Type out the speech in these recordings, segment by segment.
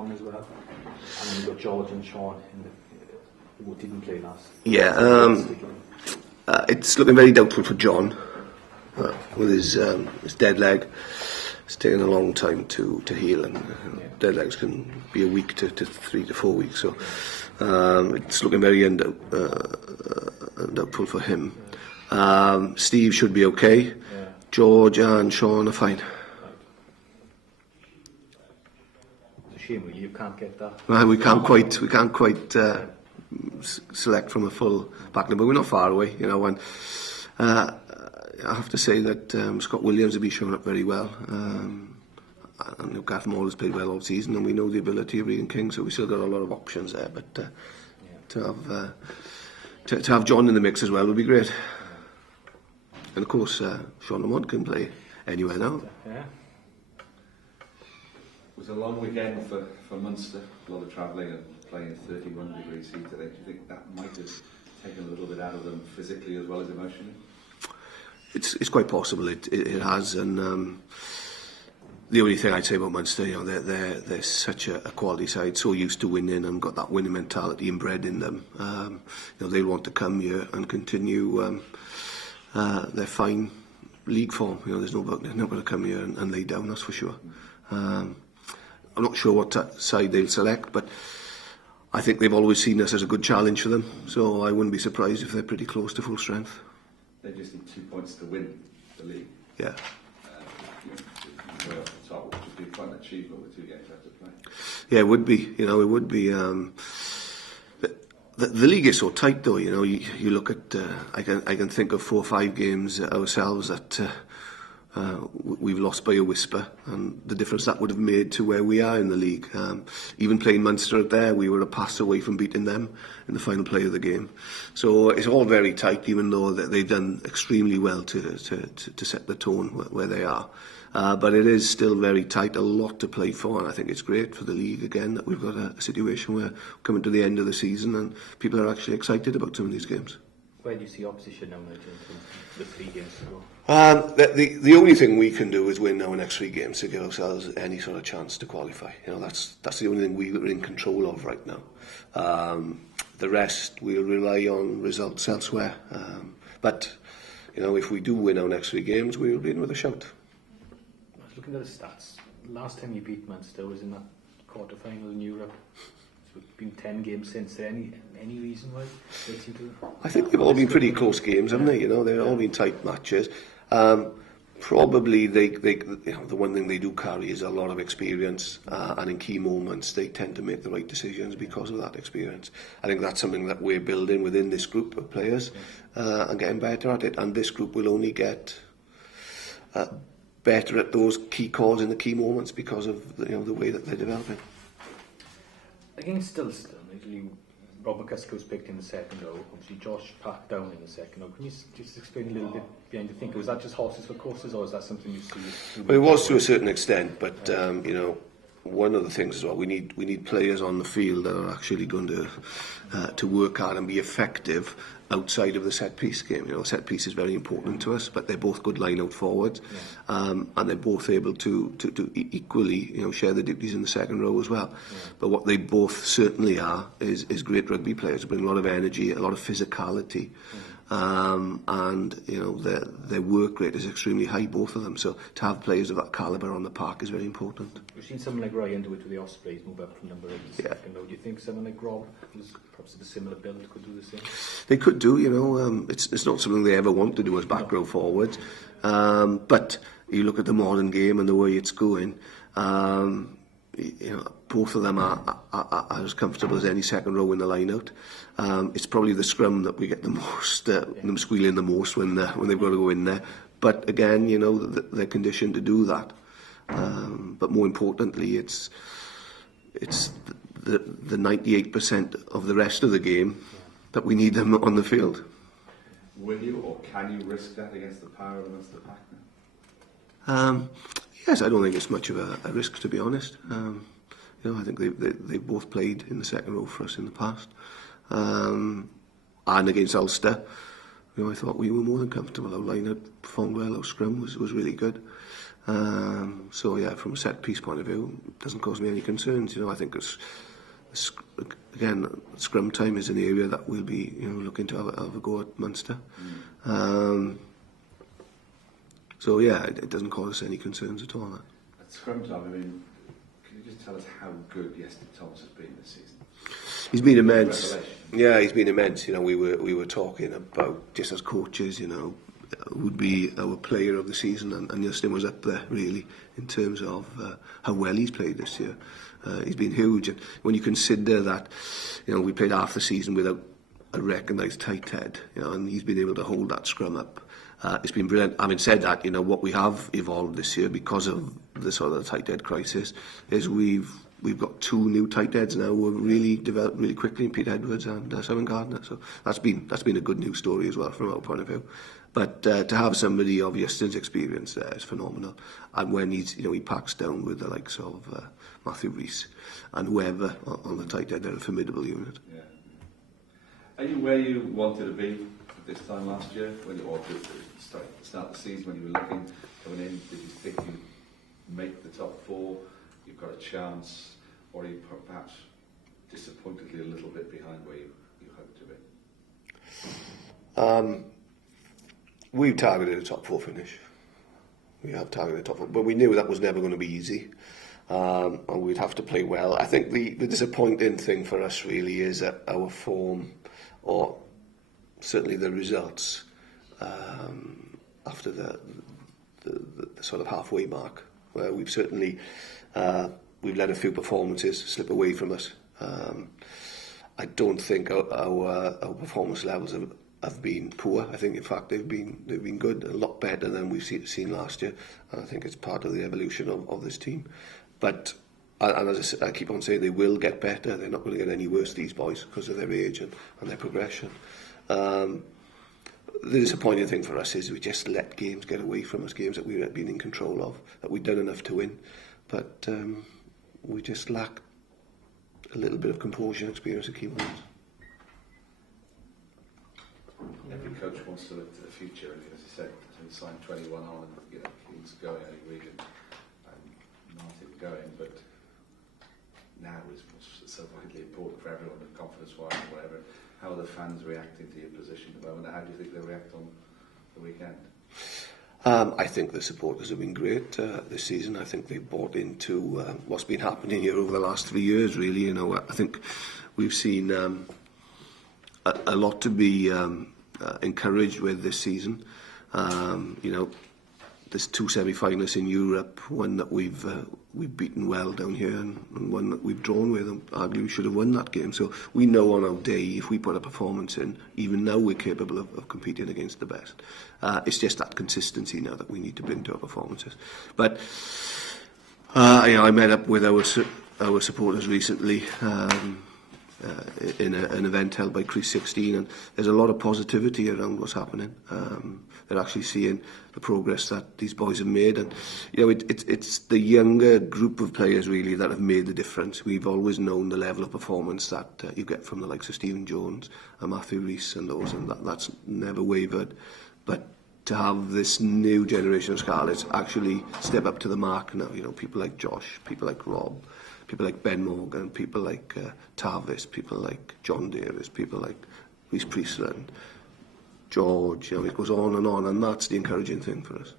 Sean as well. And then you've got George and Sean who didn't play last. Yeah, it's looking very doubtful for John with his dead leg. It's taken a long time to heal, and dead legs can be a week to 3 to 4 weeks. So it's looking very doubtful for him. Steve should be okay. Yeah. George and Sean are fine. It's a shame you can't get that. We can't quite select from a full backline, but we're not far away. You know, and I have to say that Scott Williams will be showing up very well. I know Gav Moore has played well all season, and we know the ability of Regan King, so we still got a lot of options there. But to have John in the mix as well would be great. And of course, Sean Lamont can play anywhere now. Yeah. It was a long weekend for Munster, a lot of travelling and playing 31 degrees heat today. Do you think that might have taken a little bit out of them physically as well as emotionally? It's quite possible it has, and the only thing I'd say about Munster, you know, they're such a quality side, so used to winning and got that winning mentality inbred in them. You know, they'll want to come here and continue their fine league form. You know, they're not going to come here and lay down, that's for sure. I'm not sure what side they'll select, but I think they've always seen us as a good challenge for them, so I wouldn't be surprised if they're pretty close to full strength. They just need 2 points to win the league. Yeah. Way off the top, which would be quite an achievement with 2 games left to play. Yeah, it would be. You know, it would be. The league is so tight, though. You know, you look at. I can think of 4 or 5 games ourselves that we've lost by a whisper, and the difference that would have made to where we are in the league. Even playing Munster out there, we were a pass away from beating them in the final play of the game. So it's all very tight, even though they've done extremely well to set the tone where they are. But it is still very tight, a lot to play for, and I think it's great for the league again that we've got a situation where we're coming to the end of the season and people are actually excited about some of these games. Where do you see opposition now, Nigel, in the 3 games to go? The only thing we can do is win our next 3 games to give ourselves any sort of chance to qualify. You know, that's the only thing we're in control of right now. The rest we'll rely on results elsewhere. But you know, if we do win our next 3 games, we'll be in with a shout. I was looking at the stats. Last time you beat Munster was in that quarter-final in Europe. It's been 10 games since. Is there any reason why they seem to? I think they've all been pretty close games, haven't they? You know, they've all been tight matches. Probably they you know, the one thing they do carry is a lot of experience, and in key moments they tend to make the right decisions because of that experience. I think that's something that we're building within this group of players, and getting better at it. And this group will only get better at those key calls in the key moments because of the way that they're developing. Against Ulster, Rob McCusker was picked in the second row. Obviously, Josh packed down in the second row. Can you just explain a little bit behind the thinking? Was that just horses for courses, or is that something you see? Well, it was to a certain extent, but you know, one of the things as well, we need players on the field that are actually going to work hard and be effective outside of the set piece game. You know, set piece is very important to us, but they're both good line out forwards, and they're both able to equally, you know, share the duties in the second row as well. But what they both certainly are is great rugby players. They bring a lot of energy, a lot of physicality. And you know, their work rate is extremely high, both of them. So to have players of that calibre on the park is very important. We've seen someone like Ryan do it with the Ospreys, move up from number 8 to second row. Do you think someone like Rob, who's perhaps of a similar build, could do the same? They could do. You know, it's not something they ever want to do as back row forwards. But you look at the modern game and the way it's going. You know, both of them are as comfortable as any second row in the line out. It's probably the scrum that we get the most, them squealing the most when they've got to go in there. But again, you know, they're conditioned to do that. But more importantly, it's the 98% of the rest of the game that we need them on the field. Will you or can you risk that against the power of the pack now? Yes, I don't think it's much of a risk, to be honest. You know, I think they both played in the second row for us in the past, and against Ulster, you know, I thought we were more than comfortable. Our line-up performed well. Our scrum was really good. So yeah, from a set piece point of view, it doesn't cause me any concerns. I think again, scrum time is an area that we'll be looking to have a go at Munster. So yeah, it doesn't cause us any concerns at all. That. At scrum time, can you just tell us how good Yeston Thomas has been this season? He's been immense. Yeah, he's been immense. We were talking about, just as coaches, would be our player of the season, and Justin was up there really in terms of how well he's played this year. He's been huge, and when you consider that, we played half the season without a recognised tight head, and he's been able to hold that scrum up. It's been brilliant. Having said that, what we have evolved this year because of the sort of tight head crisis is we've got 2 new tight heads now who have really developed really quickly, Pete Edwards and Simon Gardner. So that's been a good news story as well from our point of view. But to have somebody of Justin's experience there is phenomenal. And when he packs down with the likes of Matthew Rees and whoever on the tight head, they're a formidable unit. Yeah. Are you where you wanted to be at this time last year, or at the start of the season when you were looking coming in? Did you think you'd make the top 4? You've got a chance, or are you perhaps disappointedly a little bit behind where you hoped to be? We've targeted a top 4 finish. We have targeted a top 4, but we knew that was never going to be easy, and we'd have to play well. I think the disappointing thing for us really is that our form, or certainly the results, after the sort of halfway mark, where we've certainly we've let a few performances slip away from us. I don't think our performance levels have been poor. I think, in fact, they've been good, a lot better than we've seen last year. And I think it's part of the evolution of this team. But and as I keep on saying, they will get better. They're not going to get any worse, these boys, because of their age and their progression. The disappointing thing for us is we just let games get away from us, games that we've been in control of, that we've done enough to win. But we just lack a little bit of composure and experience at key moments. Every coach wants to look to the future, and as you said, he signed 21 on, and Keane's going, Eddie Regan, and Martin going, but now is what's so vitally important for everyone, and confidence-wise and whatever. How are the fans reacting to your position at the moment, and how do you think they'll react on the weekend? I think the supporters have been great this season. I think they've bought into what's been happening here over the last 3 years, really. I think we've seen a lot to be encouraged with this season. There's 2 semi-finalists in Europe, one that we've beaten well down here, and one that we've drawn with, and arguably we should have won that game. So we know on our day, if we put a performance in, even now we're capable of competing against the best. It's just that consistency now that we need to bring to our performances. But I met up with our supporters recently in an event held by Crease 16, and there's a lot of positivity around what's happening. They're actually seeing the progress that these boys have made, and it's the younger group of players really that have made the difference. We've always known the level of performance that you get from the likes of Stephen Jones and Matthew Rees and those, and that's never wavered. But to have this new generation of Scarlets actually step up to the mark now, people like Josh, people like Rob, people like Ben Morgan, people like Tavis, people like John Davies, people like Rhys Priestland, George, it goes on, and that's the encouraging thing for us.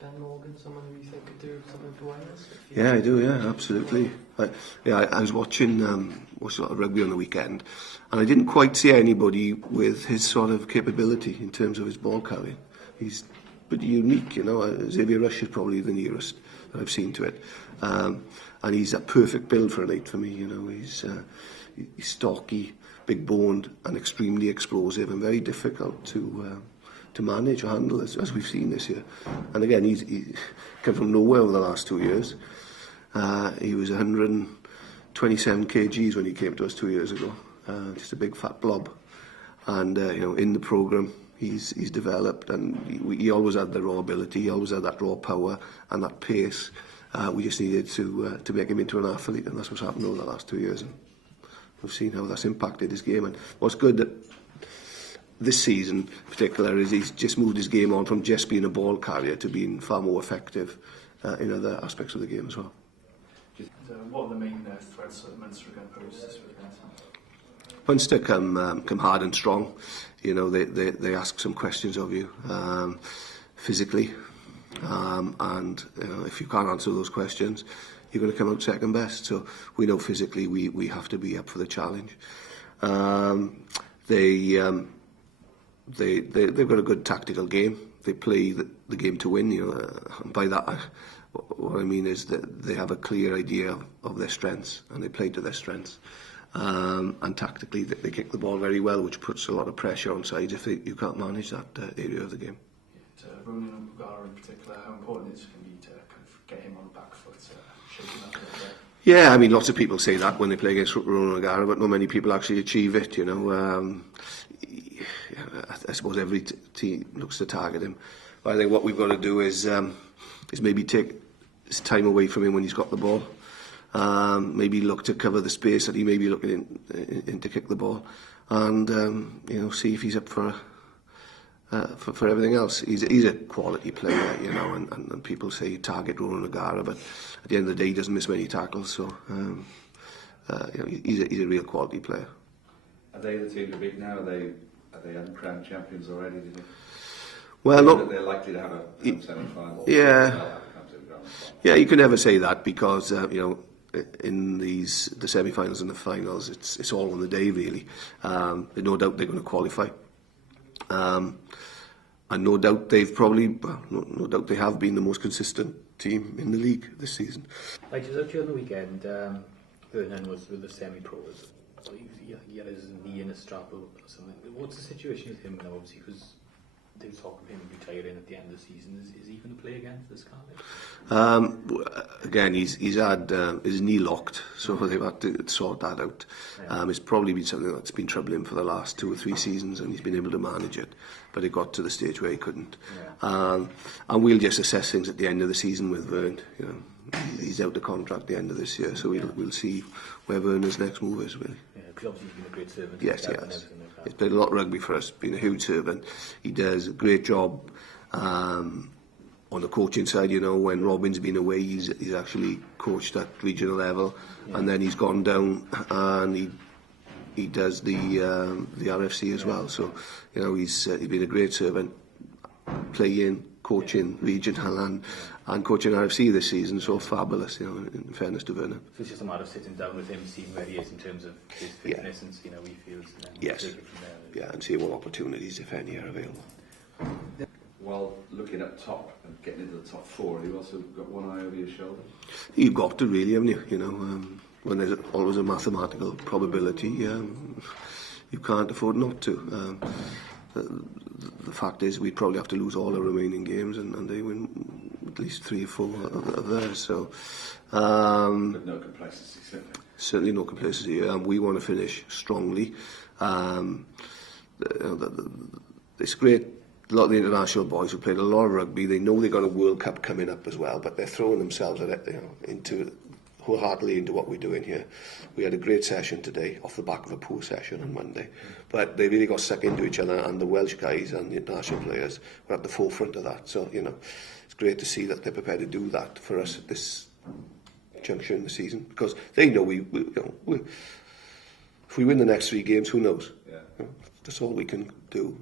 Ben Morgan, someone who you think could do something for Wales? Yeah, I do, yeah, absolutely. I was watching a lot of rugby on the weekend, and I didn't quite see anybody with his sort of capability in terms of his ball carrying. He's pretty unique, Xavier Rush is probably the nearest that I've seen to it. And he's a perfect build for an 8 for me, he's stocky, big boned and extremely explosive and very difficult to manage or handle as we've seen this year. And again, he came from nowhere over the last 2 years. He was 127 kgs when he came to us 2 years ago, just a big fat blob. And in the programme he's developed, and he always had the raw ability, he always had that raw power and that pace. We just needed to make him into an athlete, and that's what's happened over the last 2 years. And we've seen how that's impacted his game. And what's good that this season in particular is he's just moved his game on from just being a ball carrier to being far more effective in other aspects of the game as well. What are the main threats that Munster are going to pose this weekend? Munster come hard and strong. You know, they ask some questions of you physically, and you know, if you can't answer those questions, you're going to come out second best. So we know physically we have to be up for the challenge. They've got a good tactical game. They play the game to win. You know, and by that, what I mean is that they have a clear idea of their strengths, and they play to their strengths. And tactically, they kick the ball very well, which puts a lot of pressure on sides if you can't manage that area of the game. Ronan O'Gara in particular, how important is it going to be to kind of get him on the back foot, shaking up a little bit? Yeah, I mean, lots of people say that when they play against Ronan O'Gara, but not many people actually achieve it. You know, I suppose every team looks to target him. But I think what we've got to do is maybe take his time away from him when he's got the ball. Maybe look to cover the space that he may be looking in to kick the ball, and you know, see if he's up for everything else. He's a quality player, you know, and people say target Ronan O'Gara, but at the end of the day, he doesn't miss many tackles. So you know, he's a real quality player. Are they the team to beat now? Are they uncrowned champions already? Do you think? Well, look, they're likely to have a semi-final. Yeah, you can never say that because you know, in the semi-finals and the finals, it's all on the day really. There's no doubt they're going to qualify, and no doubt no doubt they have been the most consistent team in the league this season. Like just out here on the weekend, Vernon was with the semi-pros. He had his knee in a strap or something. What's the situation with him now? Obviously, because they talk of him retiring at the end of the season. Is he going to play again for this carnival? Again, he's had his knee locked, so they've had to sort that out. It's probably been something that's been troubling him for the last 2 or 3 seasons, and he's been able to manage it. But it got to the stage where he couldn't. And we'll just assess things at the end of the season with Vern. You know, he's out of contract at the end of this year, so we'll see where Verner's next move is really. Yeah, because obviously he's been a great servant. Yes, he has. He's played a lot of rugby for us, been a huge servant. He does a great job on the coaching side. You know, when Robin's been away, he's actually coached at regional level, and then he's gone down and he does the RFC as well. So, you know, he's been a great servant, playing, coaching regional and coaching RFC this season. So fabulous, you know, in fairness to Vernon. So it's just a matter of sitting down with him, seeing where he is in terms of his fitness and seeing how he feels. And then Yes. take it from there. Yeah, and see what opportunities, if any, are available. While looking up top and getting into the top 4, have you also got one eye over your shoulder? You've got to really, haven't you? You know, when there's always a mathematical probability, you can't afford not to. The fact is, we'd probably have to lose all the remaining games, and they win at least 3 or 4 of theirs. So, But no complacency, certainly. Certainly no complacency. We want to finish strongly. It's great. A lot of the international boys who played a lot of rugby, they know they've got a World Cup coming up as well, but they're throwing themselves wholeheartedly into what we're doing here. We had a great session today off the back of a poor session on Monday, but they really got stuck into each other, and the Welsh guys and the international players were at the forefront of that. So, you know, it's great to see that they're prepared to do that for us at this juncture in the season, because they know if we win the next 3 games, who knows? Yeah. You know, that's all we can do.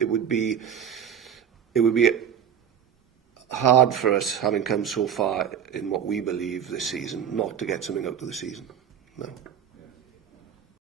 It would be hard for us, having come so far in what we believe this season, not to get something out of the season. No.